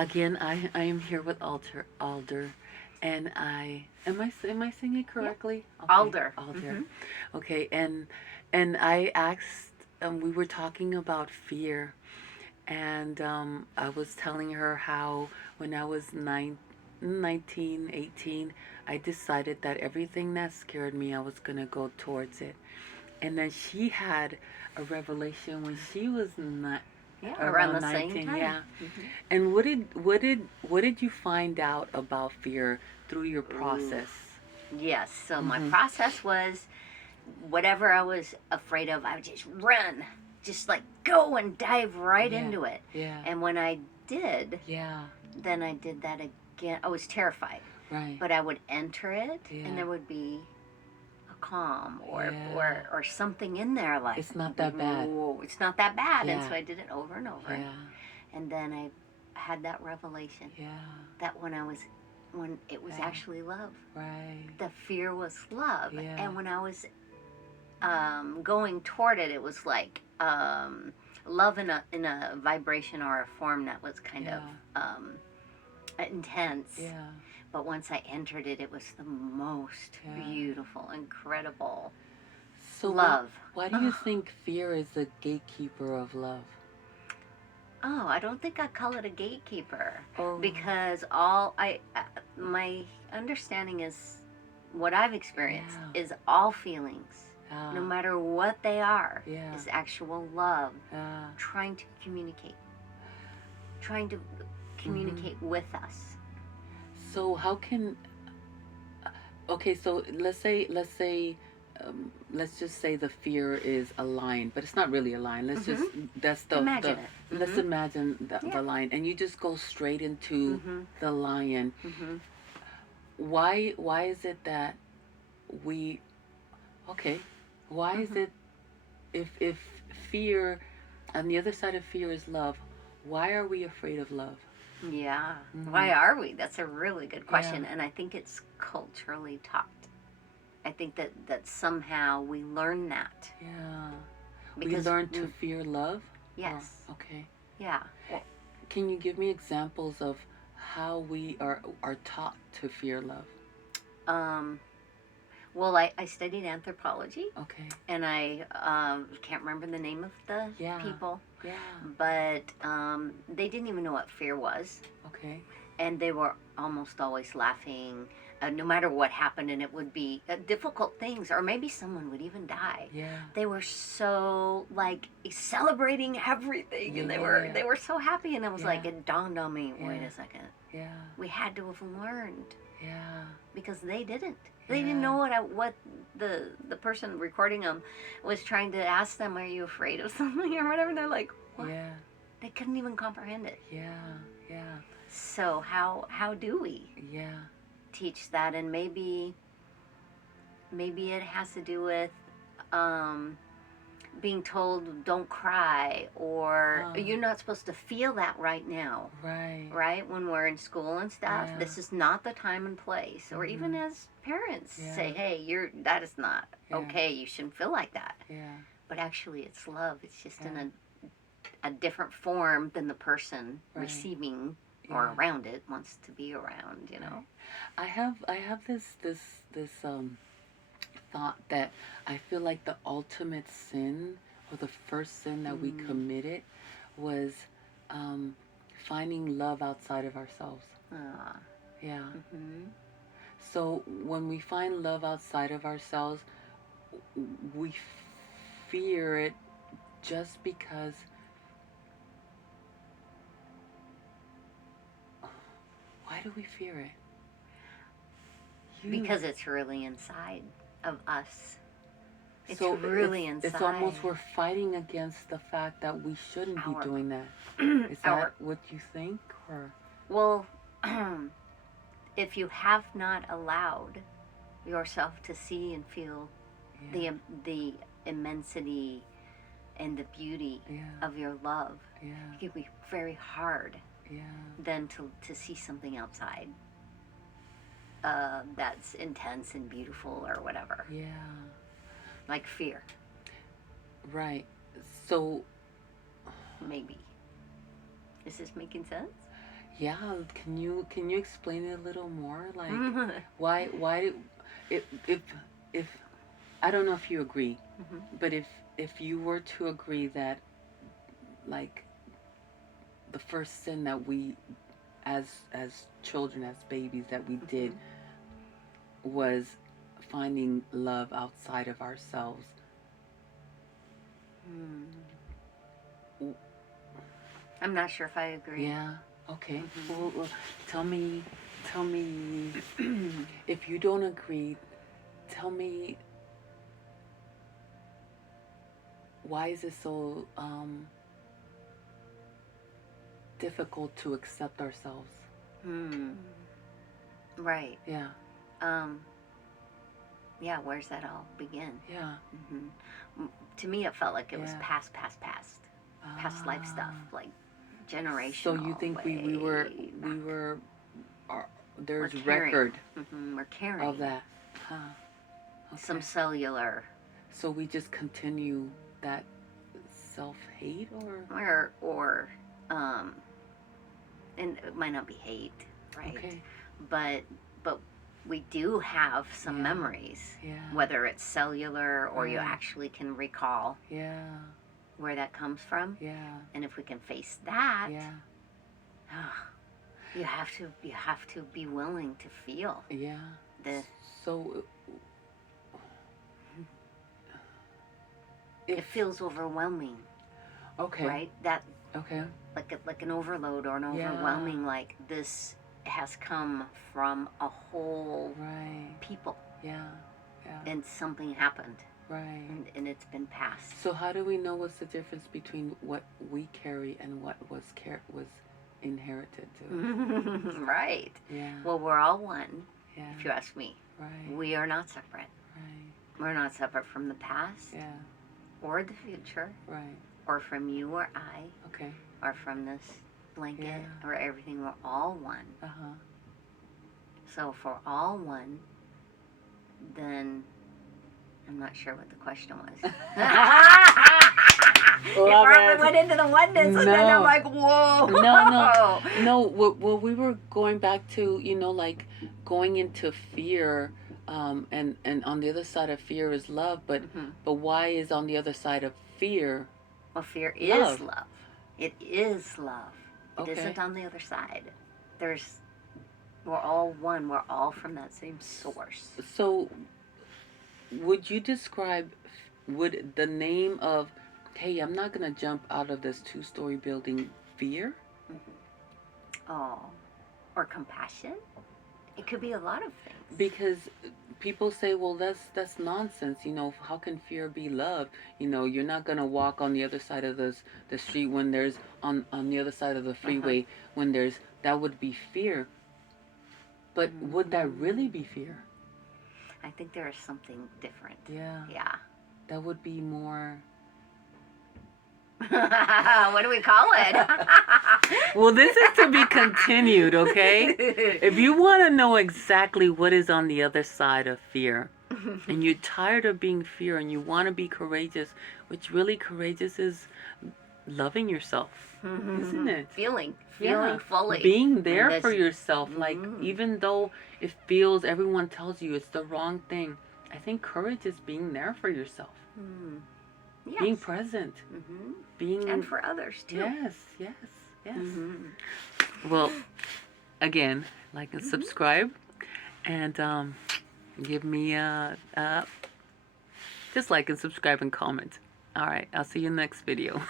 Again, I am here with Alder, and am I saying it Yeah. correctly? Okay, Alder. Alder. Okay, and I asked. We were talking about fear, and I was telling her how when I was 19, 18, I decided that everything that scared me, I was gonna go towards it. And then she had a revelation when she was not Yeah, around around the same 19. time. Yeah. And what did you find out about fear through your Ooh. process? Yes. So my Mhm. process was whatever I was afraid of, I would just run, just like go and dive right Yeah. into it. Yeah. And when I did, Yeah. then I did that again. I was terrified, Right. but I would enter it, Yeah. and there would be a calm Yeah. or something in there like It's not that bad. whoa, it's not that bad. And Yeah. so I did it over and over. Yeah. And then I had that revelation Yeah. that when it was Yeah. actually love. Right. The fear was love. Yeah. And when I was going toward it, it was like love in a vibration or a form that was kind Yeah. of intense. Yeah. But once I entered it, it was the most Yeah. beautiful, incredible So love. why do you think fear is the gatekeeper of love? Oh, I don't think I call it a gatekeeper Oh. because my understanding is what I've experienced Yeah. is all feelings, Yeah. no matter what they are, Yeah. is actual love Yeah. trying to communicate with us. So how can okay, so let's just say the fear is a line, but it's not really a line. Let's just that's Imagine the it. let's imagine the Yeah. line, and you just go straight into the lion. Mm-hmm. Why is it that we okay? Why is it if fear on the other side of fear is love? Why are we afraid of love? Yeah. Mhm. Why are we? That's a really good question, Yeah. and I think it's culturally taught. I think that somehow we learn that. Yeah. Because we learn to fear love? yes. Oh, okay. Yeah. Well, Can you give me examples of how we are taught to fear love? um, I studied anthropology, Okay. and I can't remember the name of the Yeah. people, Yeah. but they didn't even know what fear was, Okay. and they were almost always laughing. No matter what happened, and it would be difficult things, or maybe someone would even die. Yeah. They were so like celebrating everything, and they were so happy. And I was like, it dawned on me. Wait a second. Yeah. We had to have learned Yeah. because they didn't. They didn't know what the person recording them was trying to ask them. Are you afraid of something or whatever? And they're like, what? Yeah. They couldn't even comprehend it. Yeah. Yeah. So how do we Yeah. teach that? And maybe it has to do with being told don't cry, or you're not supposed to feel that right now. Right, when we're in school and stuff, this is not the time and place. Or even as parents say, hey, that is not okay, you shouldn't feel like that. But actually it's love. It's just in a different form than the person receiving or around it wants to be around, you know. I have this thought that I feel like the ultimate sin, or the first sin that we committed, was finding love outside of ourselves. Yeah. So when we find love outside of ourselves, we fear it just because. Why do we fear it? Because it's really inside of us. It's so really inside. It's almost we're fighting against the fact that we shouldn't be doing that. Is that what you think? Or well, if you have not allowed yourself to see and feel the immensity and the beauty of your love, it can be very hard then to see something outside that's intense and beautiful or whatever. Yeah. Like fear. Right. So maybe. Is this making sense? Yeah, can you explain it a little more? Like, why if I don't know if you agree, but if you were to agree that, like, the first sin that we as children, as babies, that we did was finding love outside of ourselves. I'm not sure if I agree. Yeah. Okay. Well, tell me, if you don't agree, tell me, why is it so difficult to accept ourselves? Right. Yeah. Yeah, where's that all begin? Yeah. To me, it felt like it was past life stuff, like generational. So you think we were there's record we're carrying of that, huh? Okay. Some cellular. So we just continue that self-hate, or and it might not be hate, right? Okay. But we do have some memories, whether it's cellular or you actually can recall where that comes from. And if we can face that, you have to be willing to feel. So it feels overwhelming. Okay. Right? That. Okay. Like an overload or an overwhelming, like this has come from a whole people. Yeah. And something happened. Right. And it's been passed. So how do we know what's the difference between what we carry and what was inherited to us? Right. Yeah. Well, we're all one, if you ask me. Right. We are not separate. Right. We're not separate from the past. Or the future. Right. Or from you or I. Okay. Or from this blanket or everything. We're all one. So if we're all one, then I'm not sure what the question was. It probably went into the oneness, and then I'm like, whoa. No. Well, we were going back to, like, going into fear, and on the other side of fear is love, but why is on the other side of fear? Well, fear is love. It is love. It isn't on the other side. We're all one. We're all from that same source. So, would the name of, hey, I'm not going to jump out of this 2-story building, fear? Oh, or compassion? It could be a lot of things. Because people say, well, that's nonsense. How can fear be love? You're not going to walk on the other side of the street when there's, on the other side of the freeway, when that would be fear. But would that really be fear? I think there is something different. Yeah. Yeah. That would be more... What do we call it? Well, this is to be continued, okay? If you want to know exactly what is on the other side of fear, and you're tired of being fear and you want to be courageous, which really courageous is loving yourself, isn't it? Feeling fully. Being there for yourself, like, even though it feels, everyone tells you it's the wrong thing. I think courage is being there for yourself. Yes. Being present. And for others, too. Yes. Well, again, like and subscribe, and give me just like and subscribe and comment. All right, I'll see you in the next video.